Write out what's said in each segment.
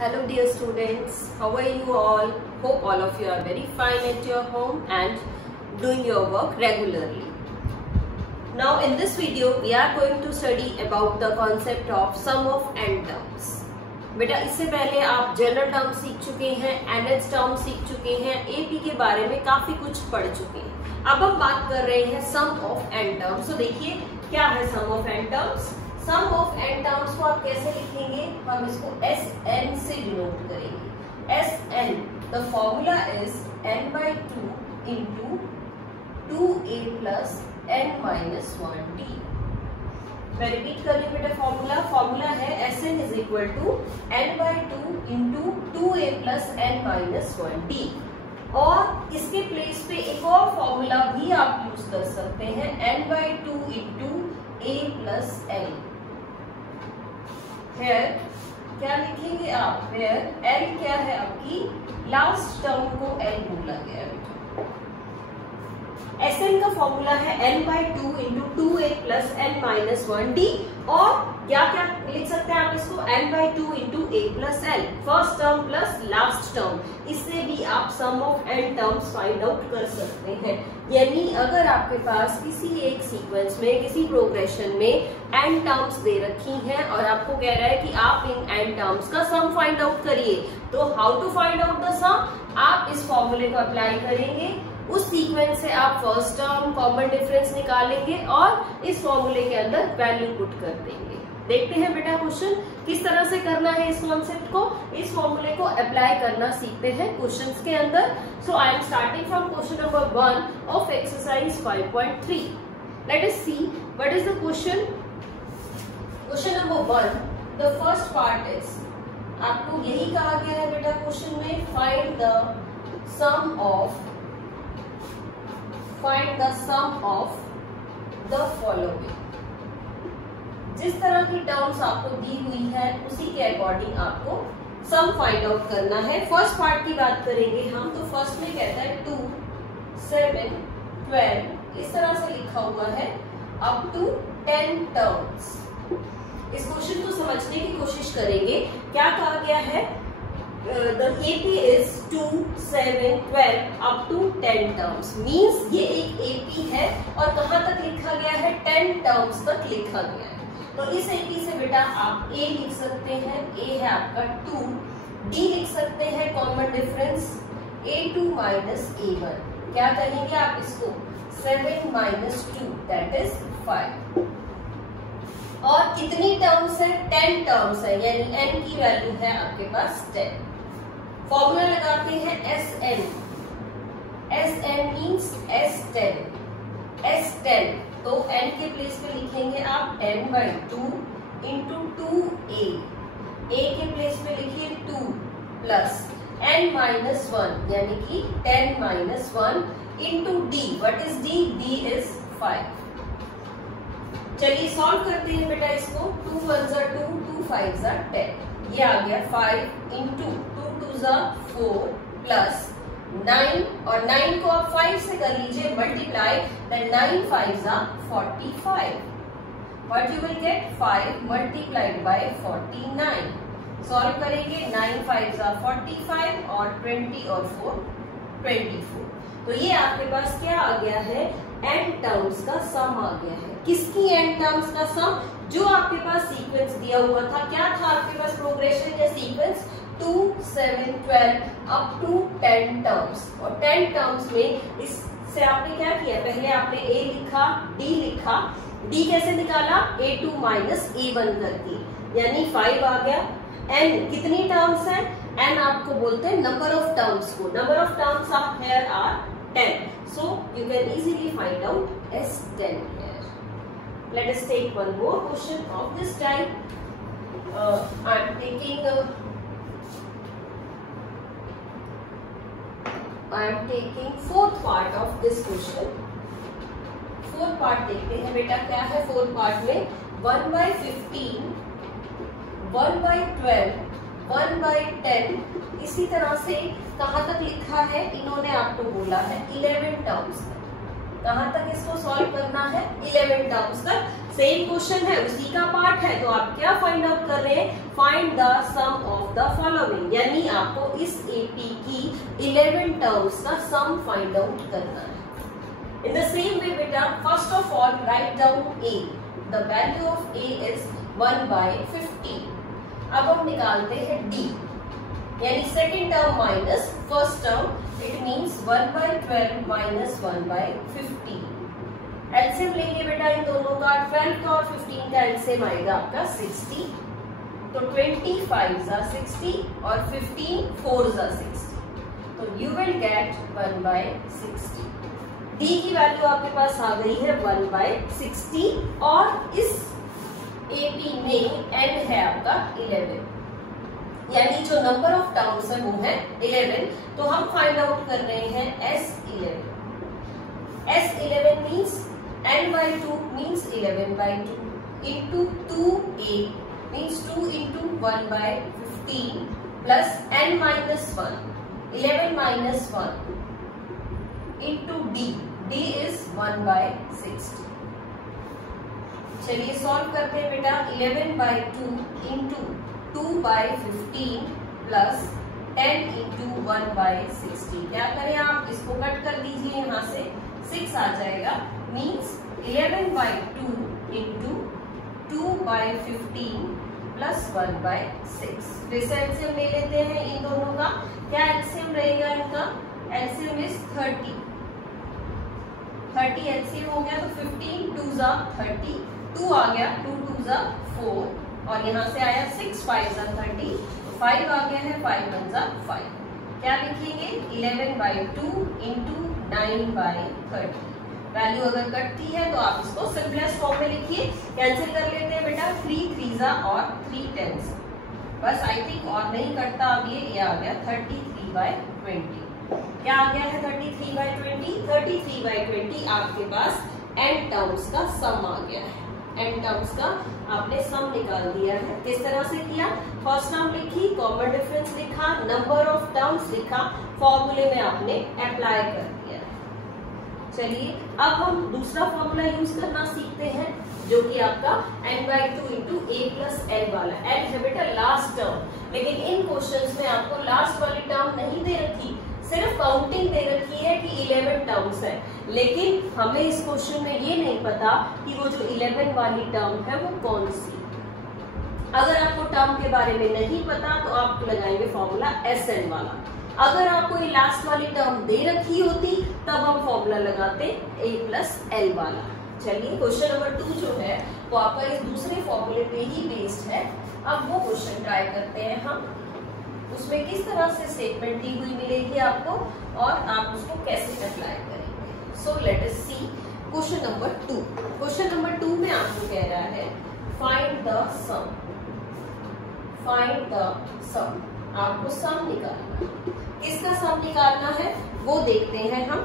Hello dear students, how are you all? Hope all of you are very fine at your home and doing your work regularly. Now in this video we are going to study about the concept of sum of n terms. बेटा इससे पहले आप general term सीख चुके हैं, NH term सीख चुके हैं, AP के बारे में काफी कुछ पढ़ चुके हैं। अब हम बात कर रहे हैं सम ऑफ n टर्म्स। तो देखिए क्या है sum of n terms. Sum of n terms को आप कैसे लिखेंगे? हम इसको Sn से डिनोट करेंगे। Sn the formula is n/2 into 2a plus n-1d। मैं रिपीट कर रही हूँ बेटा फॉर्मूला है Sn is equal to n/2 into 2a plus n-1d। और इसके प्लेस पे एक और फॉर्मूला भी आप यूज कर सकते हैं n/2 into a plus n। Here क्या लिखेंगे आप? हेयर l क्या है आपकी लास्ट टर्म को l बोला गया है। Sn का फॉर्मूला है n/2 into 2a plus n-1d। और क्या क्या लिख सकते हैं आप इसको? n/2 into a plus l, first term plus last term. इससे भी आप sum of n terms find out कर सकते हैं। यानी अगर आपके पास किसी एक सीक्वेंस में, किसी प्रोग्रेशन में n टर्म्स दे रखी हैं और आपको कह रहा है कि आप इन n टर्म्स का सम फाइंड आउट करिए, तो how to find out the sum? आप इस फॉर्मूले को अप्लाई करेंगे, उस सीक्वेंस से आप फर्स्ट टर्म कॉमन डिफरेंस निकालेंगे और इस फॉर्मूले के अंदर वैल्यू पुट कर देंगे। देखते हैं बेटा क्वेश्चन किस तरह से करना है। इस कॉन्सेप्ट को, इस फॉर्मूले को अप्लाई करना सीखते हैं क्वेश्चंस के अंदर। So I am starting from question number 1 of exercise 5.3। Let us see what is the question. Question number 1, the first part is, आपको यही कहा गया है बेटा क्वेश्चन में, find the sum of the following. जिस तरह की टर्म्स आपको दी हुई है उसी के अकॉर्डिंग आपको सम फाइंड आउट करना है। फर्स्ट पार्ट की बात करेंगे हम, तो फर्स्ट में कहता है 2, 7, 12, इस तरह से लिखा हुआ है अप टू 10 टर्म्स। इस क्वेश्चन को समझने की कोशिश करेंगे। क्या कहा गया है? The AP is 2, 7, 12 up to 10 terms। Means ये एक AP है और कहाँ तक लिखा गया है? 10 टर्म्स तक लिखा गया है। तो इस AP से बेटा आप A लिख सकते हैं, A है आपका 2, D लिख सकते हैं common difference A2 minus A1। क्या कहेंगे आप इसको? 7 माइनस 2 दैट इज 5। और कितनी टर्म्स है? 10 टर्म्स है, यानी n की वैल्यू है आपके पास 10। फॉर्मूला लगाते हैं Sn मीन्स S10। तो n के प्लेस पे लिखेंगे आप 10/2 इंटू 2a। a के प्लेस पे लिखिए 2 प्लस n-1 यानी कि 10-1 into d। What is d? d is 5। चलिए सॉल्व करते हैं बेटा इसको। 2 1 ज़ा 2, 2 5 ज़ा 10। ये आ गया 5 इंटू 2 2 ज़ा 4 प्लस 9, और 9 को आप 5 से कर लीजिए मल्टीप्लाई, देन 9 5 ज़ा 45। What you will gate? 5 multiplied by 49। Solve करेंगे, 9 5 ज़ा 45 और 20 और 4 24। तो ये आपके पास क्या आ गया है? n टर्म्स का सम आ गया है। किसकी n टर्म्स का सम? जो आपके पास सीक्वेंस दिया हुआ था। क्या था आपके पास प्रोग्रेशन या सीक्वेंस? 2, 7, 12 up to 10 terms. और 10 टर्म्स में इससे आपने क्या किया? पहले आपने A लिखा, D लिखा। D कैसे निकाला? A2 माइनस A1 करके, यानी 5 आ गया। n कितनी टर्म्स है? n आपको बोलते हैं नंबर ऑफ टर्म्स को। Number of terms of here are 10, so you can easily find out S10 here. Let us take one more question of this type. I am taking fourth part of this question. Fourth part देखते हैं बेटा क्या है fourth part में। 1/15, 1/12, 1/10, इसी तरह से कहाँ तक लिखा है? इन्होंने आपको बोला है 11 टर्म्स तक। कहाँ तक इसको सॉल्व करना है? 11 टर्म्स तक सेम क्वेश्चन है, उसी का पार्ट है, तो आप क्या फाइंड आउट कर रहे हैं? Find the sum of the following, यानी आपको इस एपी की 11 टर्म्स का सम फाइंड आउट करना है। In the same way बेटा, first of all write down a. The value of a is 1/15. अब हम निकालते हैं d, यानी second term minus first term, it means 1/12 minus 1/15। LCM लेंगे बेटा इन दोनों का, 12 का और 15 का एलसीएम आएगा आपका 60, तो 25 जा 60 और 15 4 जा 60, तो यू विल गेट 1/60। डी की वैल्यू आपके पास आ गई है 1/60 और इस एपी में एन है आपका 11, यानी जो नंबर ऑफ टर्म्स है वो है 11, तो हम फाइंड आउट कर रहे हैं S11। S11 means n/2 means 11/2 into 2a means 2 into 1/15 plus n-1 11 minus 1 into d is 1/60। चलिए सॉल्व करते हैं बेटा, 11/2 इंटू 2/15 प्लस 10 इंटू 1/60। क्या करें आप, इसको कट कर दीजिए, यहाँ से 6 आ जाएगा, मीन्स 11/2 इंटू 2/15 प्लस 1/6। फिर से एलसीएम ले लेते हैं इन दोनों का, क्या एलसीएम रहेगा इनका? एलसीएम इज 30 एलसीएम हो गया, तो 15 2 जा 30, 2 आ गया, 2 2 जा 4 और यहाँ से आया 6 5 जा 30, 5 आ गया है, 5 1 जा 5। क्या लिखेंगे? 11/2 इंटू 9/30। वैल्यू अगर कटती है तो आप इसको सिंपलेस्ट फॉर्म में लिखिए, कैंसिल कर लेते हैं बेटा, 3 3 जा और 3 10, बस आई थिंक और नहीं कटता। अब ये आ गया 33/20। क्या आ गया है 33/20? 33/20 आपके पास n टर्म्स का सम आ गया है। n टर्म्स का आपने सम निकाल दिया है। किस तरह से किया? फर्स्ट टर्म लिखी, कॉमन डिफरेंस लिखा, नंबर ऑफ टर्म्स लिखा, फॉर्मूले में आपने अप्लाई कर दिया है। चलिए अब हम दूसरा फॉर्मूला यूज करना सीखते हैं, जो कि आपका n/2 into a plus l वाला। l है बेटा लास्ट टर्म, लेकिन इन क्वेश्चंस में आपको लास्ट वाली टर्म नहीं दे रखी, सिर्फ काउंटिंग दे रखी है कि 11 टर्म्स है, लेकिन हमें इस क्वेश्चन में ये नहीं पता कि वो जो 11 वाली टर्म है वो कौन सी। अगर आपको टर्म के बारे में नहीं पता तो आप लगाएंगे फॉर्मूला SN वाला। अगर आपको ये लास्ट वाली टर्म दे रखी होती तब हम फॉर्मूला लगाते a प्लस l वाला। चलिए क्वेश्चन नंबर 2 जो है वो आपका इस दूसरे फॉर्मूले पे ही बेस्ड है। अब वो क्वेश्चन ट्राई करते हैं हम, उसमें किस तरह से स्टेटमेंट दी हुई मिलेगी आपको और आप उसको कैसे अप्लाई करेंगे। So let us see question number 2। Question number 2 में आपको कह रहा है find the sum, find the sum, आपको सम निकालना। किसका सम निकालना है वो देखते हैं हम।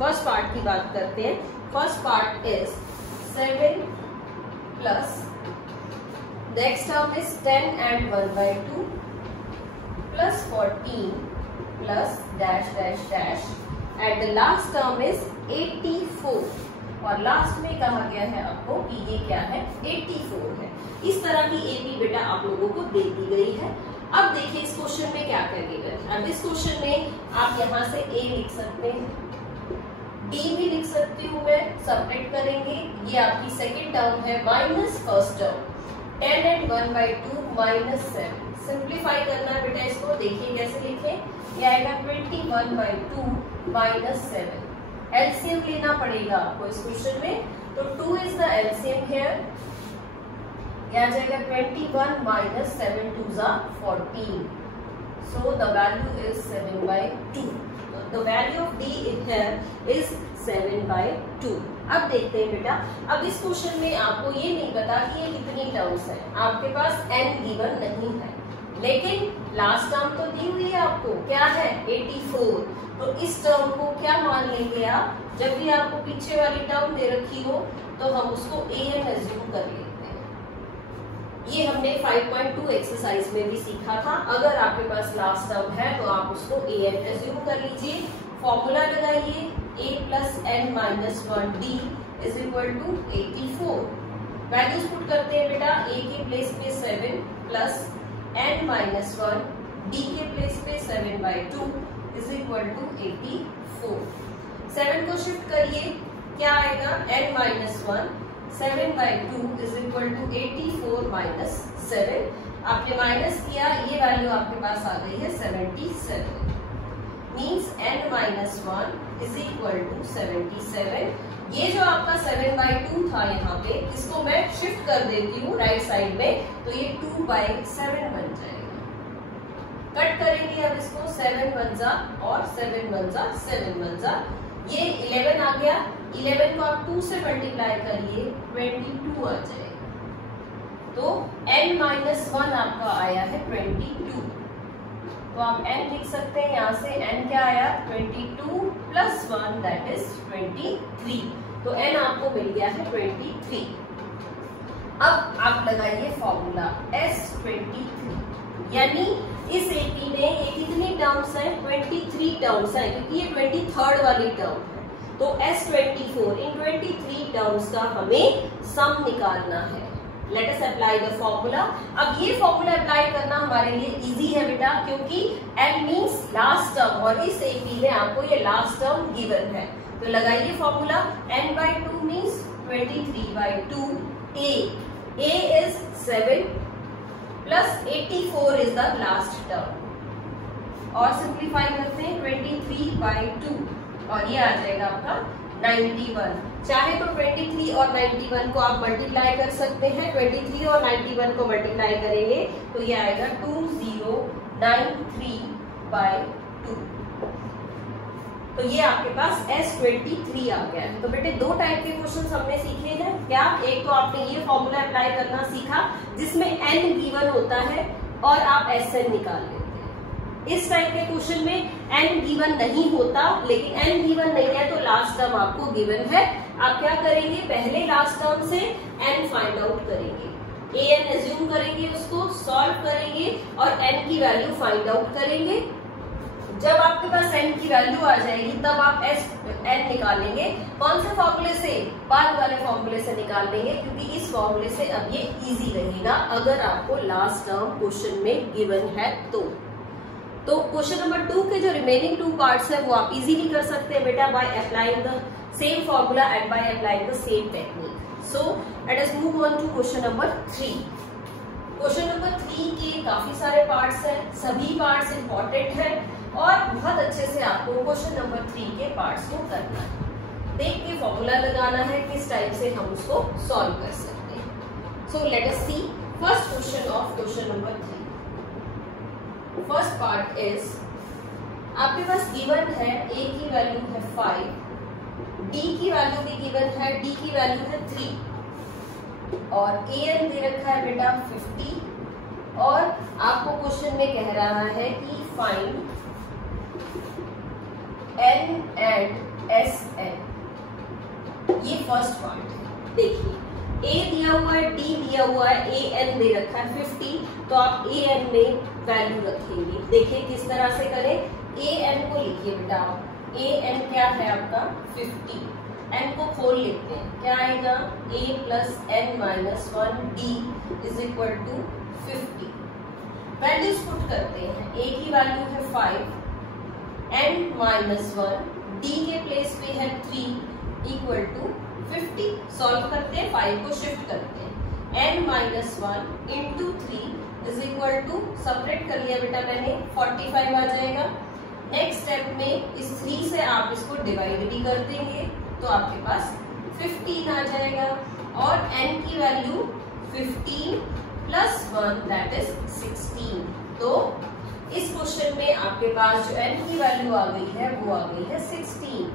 फर्स्ट पार्ट की बात करते हैं। First part is 7 plus next term is 10 and 1/2 plus 14 plus dash dash dash at the last term is 84 और लास्ट में कहा गया है आपको कि ये क्या है 84 है। इस तरह की एपी बेटा आप लोगों को दे दी गई है। अब देखिए इस क्वेश्चन में क्या करिएगा। अब इस क्वेश्चन में आप यहाँ से a लिख सकते हैं, d भी लिख सकती हूँ मैं, सबट्रैक्ट करेंगे, ये आपकी सेकेंड टर्म है minus first term 10 and 1/2 minus 7। Simplify करना है बेटा इसको, देखिए कैसे लिखें। ये आएगा 21/2 माइनस 7। एलसीएम लेना पड़ेगा आपको इस क्वेश्चन में, तो 2 इज द एलसीएम हियर। क्या आ जाएगा 21 माइनस 7 2 जा 14, so the value is 7/2। The value of d here is 7/2। अब देखते हैं बेटा, अब इस क्वेश्चन में आपको ये नहीं पता कि ये कितनी टर्म्स है, आपके पास n गिवन नहीं है, लेकिन लास्ट टर्म तो दी हुई है आपको, क्या है 84। तो इस टर्म को क्या मान लेंगे आप, जब भी आपको पीछे वाली टर्म दे रखी हो तो हम उसको an एज्यूम कर लेते हैं। ये हमने 5.2 एक्सरसाइज में भी सीखा था। अगर आपके पास लास्ट टर्म है तो आप उसको an एज्यूम कर लीजिए। फॉर्मूला लगाइए, a plus n minus 1d is equal to 84। Values put करते हैं बेटा, a के प्लेस पे 7 प्लस n माइनस 1, d के प्लेस पे 7/2 इज इक्वल टू 84। 7 को शिफ्ट करिए, क्या आएगा, n minus 1, 7/2 is equal to 84 minus 7। आपने माइनस किया, ये वैल्यू आपके पास आ गई है 77, means n minus 1 is equal to 77। ये जो आपका 7/2 था यहाँ पे, इसको मैं शिफ्ट कर देती हूँ राइट साइड में, तो ये 2/7 बन जाएगा। कट करेंगे अब इसको, 7 1 जा और 7 1 जा 7 1 जा, ये 11 आ गया। 11 को आप 2 से मल्टीप्लाई करिए, 22 आ जाएगा। तो n माइनस 1 आपका आया है 22। तो आप n लिख सकते हैं यहाँ से, n क्या आया, 22 प्लस 1 दैट इज 23। तो n आपको मिल गया है 23। अब आप लगाइए फॉर्मूला S23, यानी इस एपी में ये कितनी टर्म्स है, 23 टर्म्स है, क्योंकि ये 23rd वाली टर्म है। तो S24 इन 23 टर्म्स का हमें सम निकालना है। Let us apply the formula. अब ये फॉर्मूला अप्लाई करना हमारे लिए इजी है बेटा, क्योंकि n मींस लास्ट टर्म और इस एपी में आपको ये लास्ट टर्म गिवन है। तो लगाइए formula, n/2 means 23/2, a is 7 plus 84 is the last term, और सिंप्लीफाई करते हैं 23/2 और ये आ जाएगा आपका 91। चाहे तो 23 और 91 को आप मल्टीप्लाई कर सकते हैं। 23 और 91 को मल्टीप्लाई करेंगे तो ये आएगा 2093/2। तो ये आपके पास S23 आ गया है। तो बेटे दो टाइप के क्वेश्चंस हमने सीखे हैं। क्या, एक तो आपने ये फॉर्मूला अप्लाई करना सीखा जिसमें n गिवन होता है और आप Sn निकाल लेते हैं। इस टाइप के क्वेश्चन में n गिवन नहीं होता, लेकिन n गिवन नहीं है तो लास्ट टर्म आपको गिवन है। आप क्या करेंगे, पहले लास्ट टर्म से n फाइंड आउट करेंगे, an एज्यूम करेंगे, उसको सॉल्व करेंगे और n की वैल्यू फाइंड आउट करेंगे। जब आपके पास n की वैल्यू आ जाएगी तब आप n निकालेंगे। कौन से फॉर्मूले से, बाद वाले फॉर्मूले से निकाल लेंगे, क्योंकि इस फॉर्मूले से अब ये इजी रहेगा अगर आपको लास्ट टर्म क्वेश्चन में गिवन है तो क्वेश्चन नंबर 2 के जो रिमेनिंग 2 पार्ट्स है वो आप इजीली कर सकते हैं बेटा, by applying the same formula and by applying the same technique. So let us move on to question number 3। Question number 3 के काफी सारे पार्ट्स हैं, सभी पार्ट्स इंपॉर्टेंट हैं और बहुत अच्छे से आपको क्वेश्चन नंबर 3 के पार्ट्स को करना है। देख के फॉर्मूला लगाना है, किस टाइप से हम उसको सॉल्व कर सकते हैं। So let us see first question of question number 3। First part is, आपके पास गिवन है a की वैल्यू है 5, d की वैल्यू भी गिवन है, d की वैल्यू है 3 और an दे रखा है बेटा 50 और आपको क्वेश्चन में कह रहा है कि फाइंड n एंड sn। ये फर्स्ट पार्ट है। देखिए a दिया हुआ है, d दिया हुआ है, an दे रखा है 50, तो आप an में वैल्यू रखेंगे। देखिए किस तरह से करें, an को लिखिए बेटा, an क्या है आपका 50, n को खोल लेते हैं, क्या आएगा a plus n minus 1 d is equal to 50। Values put करते हैं, a की वैल्यू है 5, n माइनस 1, d के प्लेस पे है 3 इक्वल टू 50। सॉल्व करते हैं, 5 को शिफ्ट करते हैं, n minus 1 into 3 is equal to, separate कर लिया बेटा मैंने, 45 आ जाएगा। नेक्स्ट स्टेप में इस 3 से आप इसको डिवाइड भी कर देंगे तो आपके पास 15 आ जाएगा और n की वैल्यू 15 प्लस 1 दैट इज 16। तो इस क्वेश्चन में आपके पास जो n की वैल्यू आ गई है वो आ गई है 16।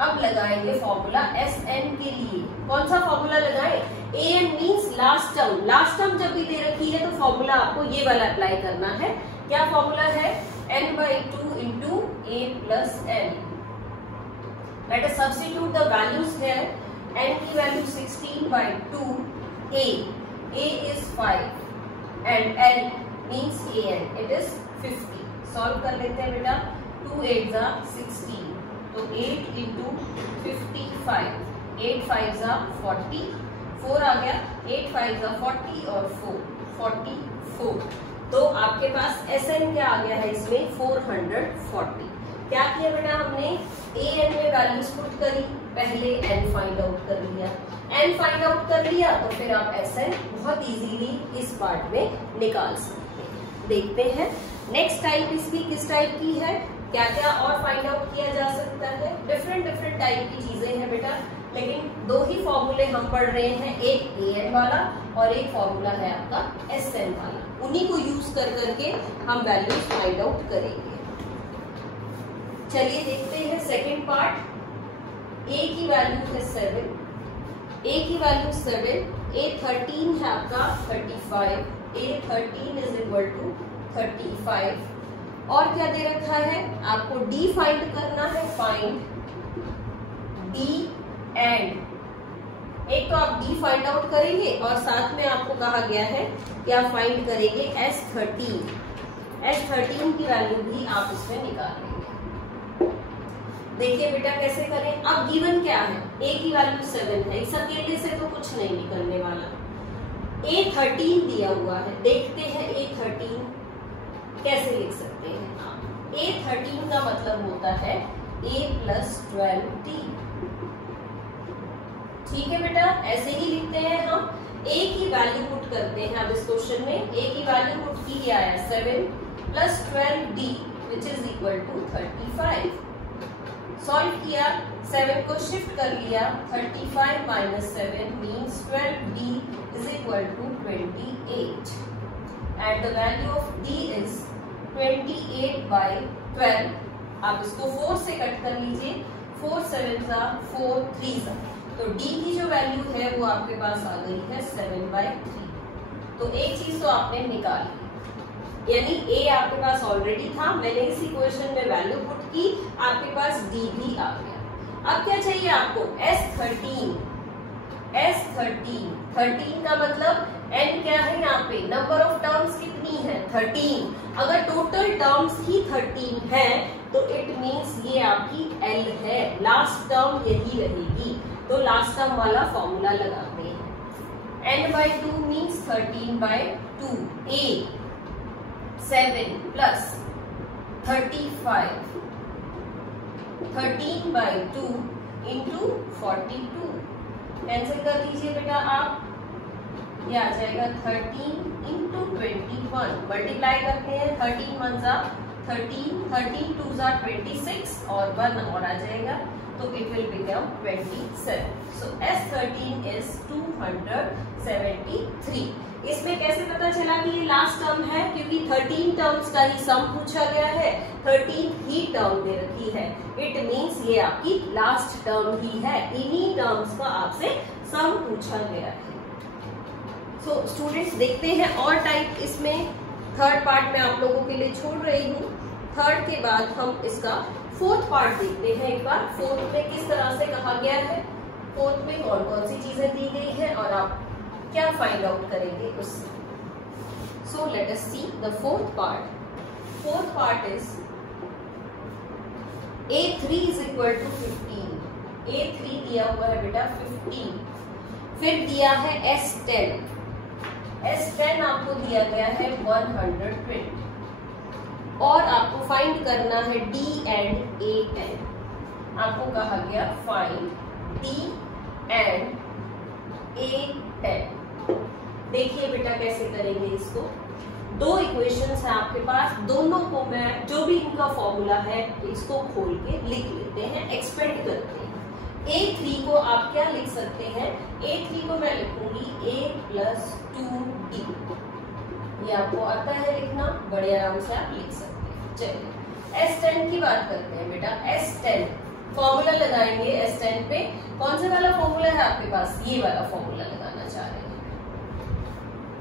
अब लगाएंगे फॉर्मूला Sn के लिए। कौन सा फॉर्मूला लगाएं, an means last term. Last term जब भी दे रखी है तो फॉर्मूला आपको ये वाला अप्लाई करना है। क्या फॉर्मूला है, n/2 into a plus n। Let us substitute the values here. n की value 16/2, a is 5 and n means an, it is 50। Solve कर लेते हैं बेटा, 2 8 जा 16, तो 8 इंटू 55, 8 5 जा 40, 4 आ गया, 8 5 जा 40 और 4 44। तो आपके पास Sn क्या आ गया है इसमें 440। क्या किया बेटा हमने An में वैल्यूज पुट करी, पहले n फाइंड आउट कर लिया, n फाइंड आउट कर लिया तो फिर आप Sn बहुत इजीली इस पार्ट में निकाल सकते हैं। देखते हैं नेक्स्ट टाइप इसकी किस टाइप की है, क्या क्या और फाइंड आउट किया जा सकता है। डिफरेंट डिफरेंट टाइप की चीजें हैं बेटा, लेकिन दो ही फॉर्मूले हम पढ़ रहे हैं, एक An वाला और एक फॉर्मूला है आपका Sn वाला। उन्हीं को यूज कर करके हम वैल्यूज फाइंड आउट करेंगे। चलिए देखते हैं सेकंड पार्ट। A की वैल्यू है 7, A की वैल्यू 7, A13 है आपका 35, A13 इज इक्वल टू 35। और क्या दे रखा है आपको D फाइंड करना है, फाइंड D एंड एक तो आप D फाइंड आउट करेंगे और साथ में आपको कहा गया है कि आप फाइंड करेंगे S13 की वैल्यू भी आप इसमें निकालेंगे। देखिए बेटा कैसे करें। अब गिवन क्या है, A की वैल्यू 7 है, इस अकेले से तो कुछ नहीं निकलने वाला। A13 दिया हुआ है, देखते हैं A13 कैसे लिख सकते हैं आप। A13 का मतलब होता है A + 12D। ठीक है बेटा, ऐसे ही लिखते हैं हम। A की वैल्यू पुट करते हैं अब इस क्वेश्चन में। A की वैल्यू पुट की गया है 7 + 12D which is equal to 35। Solve किया, 7 को शिफ्ट कर लिया, 35 - 7 means 12D is equal to 28 and the value of D is 28/12। आप इसको 4 से कट कर लीजिए, 4 7 जा 4 3 जा, तो D की जो वैल्यू है वो आपके पास आ गई है 7/3। तो एक चीज तो आपने निकाल ली, यानी A आपके पास ऑलरेडी था, मैंने इस इक्वेशन में वैल्यू पुट की, आपके पास D भी आ गया। अब क्या चाहिए आपको S13 का मतलब n क्या है यहाँ पे, नंबर ऑफ टर्म्स कितनी है 13। अगर टोटल टर्म्स ही 13 है तो इट मींस ये आपकी L है, लास्ट टर्म यही रहेगी। तो लास्ट टर्म वाला फॉर्मूला लगाते हैं। n/2 means 13/2। A 7 + 35 13/2 into 42। Cancel कर दीजिए बेटा आप, ये आ जाएगा 13 इंटू 21। मल्टीप्लाई करते हैं, 13 1 जा 13, 13 2 जा 26 और 1 और आ जाएगा, तो it will become 27। So S13 is 273। इसमें कैसे पता चला कि ये लास्ट टर्म है, क्योंकि 13 टर्म्स का ही सम पूछा गया है, 13 ही टर्म दे रखी है, इट मींस ये आपकी लास्ट टर्म ही है, इन्हीं टर्म्स का आपसे सम पूछा गया है। सो स्टूडेंट्स देखते हैं और टाइप इसमें। थर्ड पार्ट में आप लोगों के लिए छोड़ रही हूँ, थर्ड के बाद हम इसका फोर्थ पार्ट देखते हैं एक बार। फोर्थ में किस तरह से कहा गया है, फोर्थ में कौन कौन सी चीजें दी गई है और आप क्या फाइंड आउट करेंगे उससे। So let us see the fourth part. Fourth part is A3 is equal to 15। A3 दिया हुआ है बेटा 15, फिर दिया है S10। S10 आपको दिया गया है 120 और आपको फाइंड करना है D एंड A10। आपको कहा गया फाइंड D एंड A10। देखिए बेटा कैसे करेंगे इसको। दो इक्वेशंस हैं आपके पास, दोनों को मैं जो भी इनका फॉर्मूला है इसको खोल के लिख लेते हैं, एक्सपेंड करते हैं। A3 को आप क्या लिख सकते हैं, A3 को मैं लिखूंगी A + 2D। ये आपको आता है लिखना, बड़े आराम से आप लिख सकते हैं। चलिए S10 की बात करते हैं बेटा। S10 फॉर्मूला लगाएंगे S10 पे। कौन से वाला फॉर्मूला है आपके पास, ये वाला फॉर्मूला लगाना चाह रहे हैं।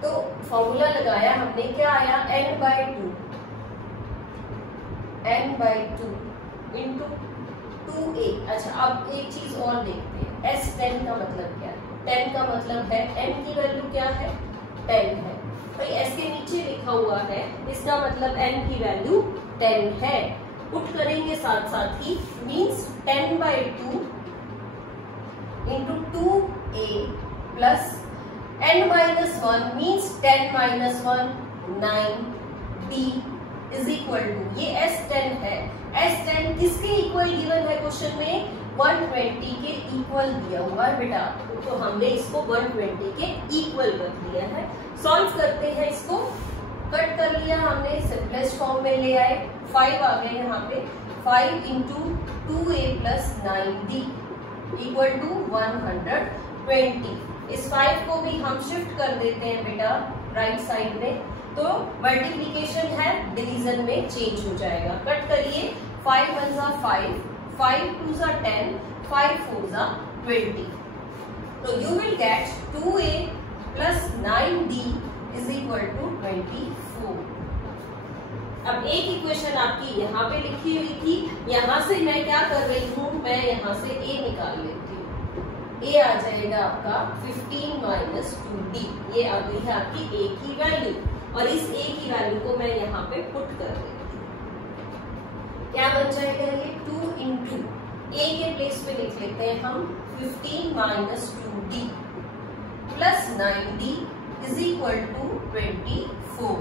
तो फॉर्मूला लगाया हमने, क्या आया n/2 इंटू 2a। अच्छा अब एक चीज और देखते हैं, S10 का मतलब क्या है। 10 का मतलब है n की वैल्यू क्या है 10 है भाई, S के नीचे लिखा हुआ है, इसका मतलब n की वैल्यू 10 है। पुट करेंगे साथ साथ ही, means 10/2 into 2a plus n-1 means 10 - 1 9 d is equal to, ये S10 है, S10 किसके इक्वल गिवन है क्वेश्चन में? 120 के इक्वल दिया हुआ है बेटा, तो हमने इसको 120 के इक्वल रख दिया है। सॉल्व करते हैं इसको, कट कर लिया हमने, सिंपलेस्ट फॉर्म में ले आए, 5 आ गए यहाँ पे, 5 × 2a + 9d इक्वल टू 120। इस 5 को भी हम शिफ्ट कर देते हैं बेटा राइट साइड में, तो मल्टीप्लीकेशन है, डिवीजन में चेंज हो जाएगा। कट करिए, 5 × 1 = 5, 5 × 2 = 10, 5 × 4 = 20। तो you will get 2a + 9d is equal to 24। अब एक इक्वेशन आपकी यहाँ पे लिखी हुई थी, यहाँ से मैं क्या कर रही हूँ, मैं यहाँ से a निकाल लेती हूँ। a आ जाएगा आपका 15 - 2d, ये आ गई है आपकी a की वैल्यू, और इस a की वैल्यू को मैं यहाँ पे पुट कर देती हूँ। क्या बन जाएगा ये? 2 × a के प्लेस पे लिख लेते हैं हम 15 - 2d + 9d is equal to 24।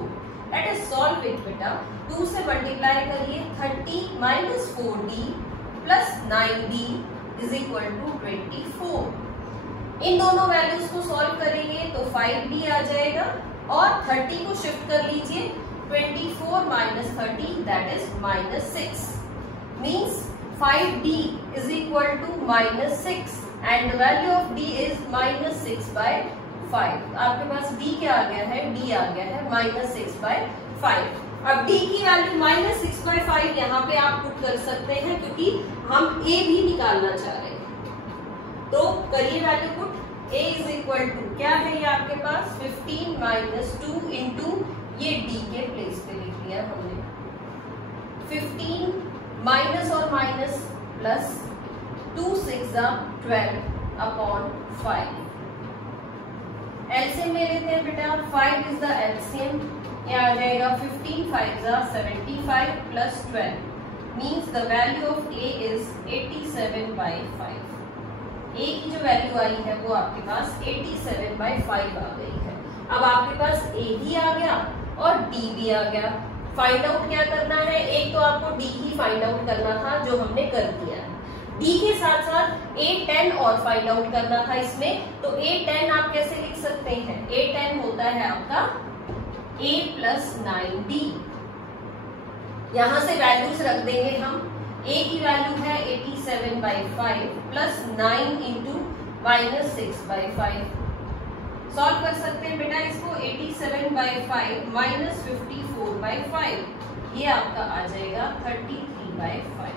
Let us solve it बेटा, 2 से मल्टीप्लाई करिए, 30 - 4d + 9d is equal to 24। इन दोनों वैल्यूज को सॉल्व करेंगे तो 5d आ जाएगा, और 30 को शिफ्ट कर लीजिए, 24 - 30 that is -6, means 5d is equal to -6 and the value of d is -6/5। आपके पास d क्या आ गया है? d आ गया है -6/5। अब d की वैल्यू -6/5 यहाँ पे आप पुट कर सकते हैं, क्योंकि हम a भी निकालना चाह रहे हैं, तो करिए value put. a is equal to क्या है ये आपके पास? 15 - 2 × ये d के प्लेस पे लिख लिया हमने, 15 माइनस और माइनस प्लस 2 6 12/5। एलसीएम ले लेते हैं बेटा, 5 इज द एलसीएम, ये आ जाएगा 15 5 75 + 12 means the value of a is 87/5। a की जो वैल्यू आई है वो आपके पास 87/5 आ गई है। अब आपके पास a भी आ गया और d भी आ गया। फाइंड आउट क्या करना है? एक तो आपको d ही फाइंड आउट करना था, जो हमने कर दिया है। d के साथ साथ a10 और फाइंड आउट करना था इसमें, तो a10 आप कैसे लिख सकते हैं? a10 होता है आपका a + 9d। यहां से वैल्यूज रख देंगे हम, a की वैल्यू है 87/5 + 9 × -6/5। सॉल्व कर सकते हैं बेटा इसको, 87/5 - 54/5, ये आपका आ जाएगा 33/5।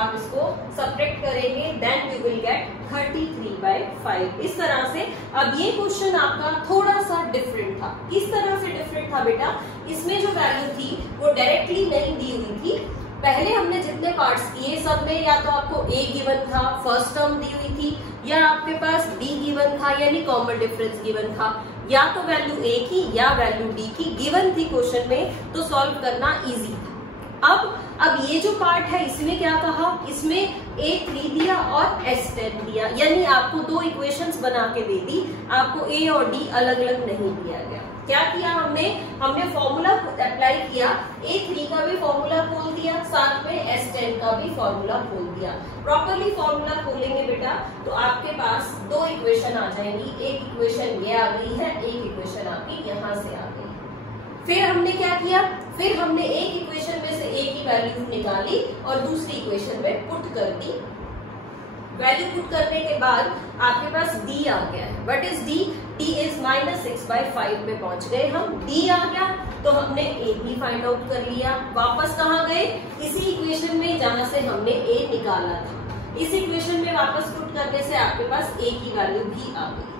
आप इसको सब्ट्रैक्ट करेंगे, देन यू विल गेट 33/5। इस तरह से। अब ये क्वेश्चन आपका थोड़ा सा डिफरेंट था। किस तरह से डिफरेंट था बेटा? इसमें जो वैल्यू थी वो डायरेक्टली नहीं दी हुई थी। पहले हमने जितने पार्ट्स किए सब में या तो आपको a गिवन था, फर्स्ट टर्म दी हुई थी, या आपके पास d गिवन था, यानी कॉमन डिफरेंस गिवन था, या तो वैल्यू a की या वैल्यू d की गिवन थी क्वेश्चन में, तो सॉल्व करना इजी था। अब ये जो पार्ट है इसमें क्या कहा? इसमें a3 दिया और s10 दिया, यानी आपको दो इक्वेशंस बना के दे दी, आपको a और d अलग अलग नहीं दिया गया। क्या किया हमने फॉर्मूला अप्लाई किया, a3 का भी फॉर्मूला खोल दिया, साथ में s10 का भी फॉर्मूला खोल दिया। प्रॉपरली फॉर्मूला खोलेंगे बेटा तो आपके पास दो इक्वेशन आ जाएंगी। एक इक्वेशन ये आ गई है, एक इक्वेशन आपकी यहाँ से आ गई। फिर हमने क्या किया? फिर हमने एक इक्वेशन में से a की वैल्यू निकाली और दूसरी इक्वेशन में पुट कर दी। वैल्यू पुट करने के बाद आपके पास d आ गया है। What is d? d is -6/5 में पहुंच गए हम। d आ गया तो हमने a भी फाइंड आउट कर लिया। वापस कहाँ गए? इसी इक्वेशन में जहां से हमने a निकाला था। इस इक्वेशन में वापस पुट करने से आपके पास a की वैल्यू भी आ गई।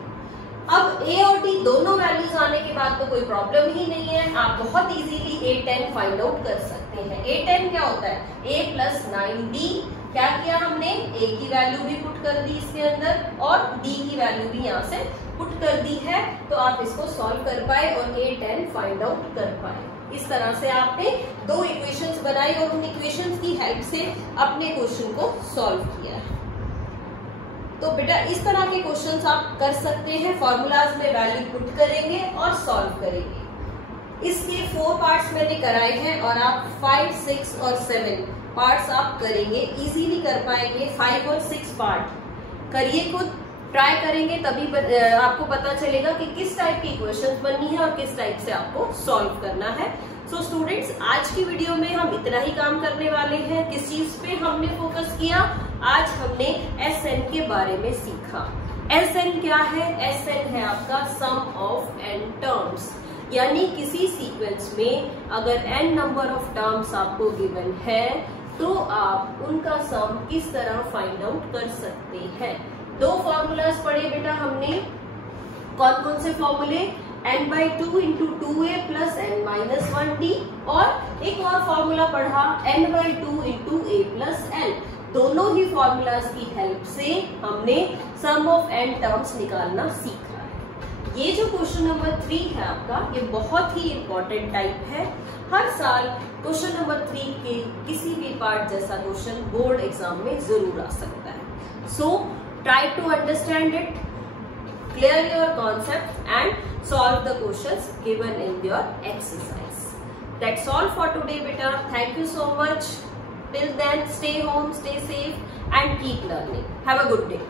अब a और d दोनों वैल्यूज आने के बाद तो कोई प्रॉब्लम ही नहीं है, आप बहुत इजीली a10 फाइंड आउट कर सकते हैं। a10 क्या होता है? a + 9d। क्या किया हमने? a की वैल्यू भी पुट कर दी इसके अंदर और d की वैल्यू भी यहाँ से पुट कर दी है, तो आप इसको सॉल्व कर पाए और a10 फाइंड आउट कर पाए। इस तरह से आपने दो इक्वेशंस बनाई और उन इक्वेशंस की हेल्प से अपने क्वेश्चन को सॉल्व किया है। तो बेटा इस तरह के क्वेश्चंस आप कर सकते हैं, फॉर्मूलाज में वैल्यू पुट करेंगे और सॉल्व करेंगे। इसके 4 पार्ट्स मैंने कराए हैं और आप 5, 6 और 7 पार्ट्स आप करेंगे, इजीली कर पाएंगे। 5 और 6 पार्ट करिए, खुद ट्राई करेंगे तभी आपको पता चलेगा कि किस टाइप की इक्वेशंस बननी है और किस टाइप से आपको सॉल्व करना है। सो स्टूडेंट्स, आज की वीडियो में हम इतना ही काम करने वाले हैं। किस चीज पे हमने फोकस किया? आज हमने SN के बारे में सीखा। SN क्या है? SN है आपका सम ऑफ n टर्म्स, यानी किसी सीक्वेंस में अगर n नंबर ऑफ टर्म्स आपको गिवन है तो आप उनका सम किस तरह फाइंड आउट कर सकते हैं। 2 फॉर्मूलाज पढ़े बेटा हमने। कौन कौन से फॉर्मूले? n/2 into 2a plus n-1d, और एक और फॉर्मूला पढ़ा n/2 into a plus n। दोनों ही फॉर्मूलाज की हेल्प से हमने सम ऑफ n टर्म्स निकालना सीखा है। ये जो क्वेश्चन नंबर 3 है आपका, ये बहुत ही इंपॉर्टेंट टाइप है। हर साल क्वेश्चन नंबर 3 के किसी भी पार्ट जैसा क्वेश्चन बोर्ड एग्जाम में जरूर आ सकता है। सो try to understand it, clear your concepts and solve the questions given in your exercise. That's all for today beta. Thank you so much. Till then, stay home, stay safe and keep learning. Have a good day.